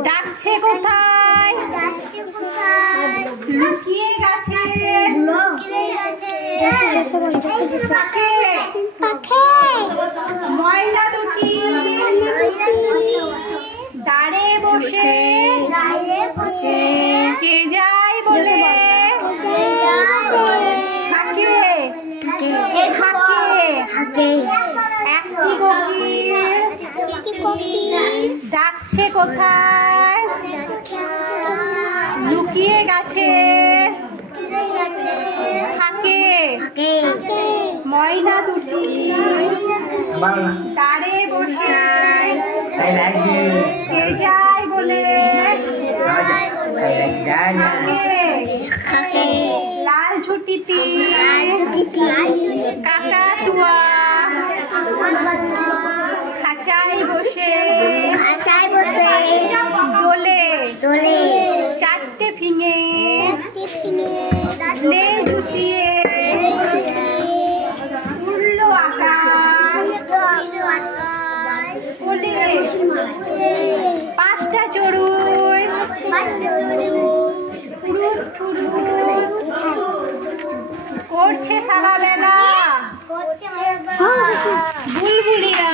ডাকছে কোথায়? লুকিয়ে গেছে। ময়লা দুটি দাঁড়ে বসে কে যায় বলে থাকে একটি কোকিল ডাকছে কোথায়? লুকিয়ে গেছে থাকে ময়না দুটি দাঁড়ে বসে কে যায় বলে লাল ঝুটিতে কাকাতুয়া খাঁচায় বসে দোলে চারটে ফিঙে লেজ উঠিয়ে উড়লো আকাশ কোলে পাঁচটা চড়ুই করছে সারা বেলা বুলবুলিরা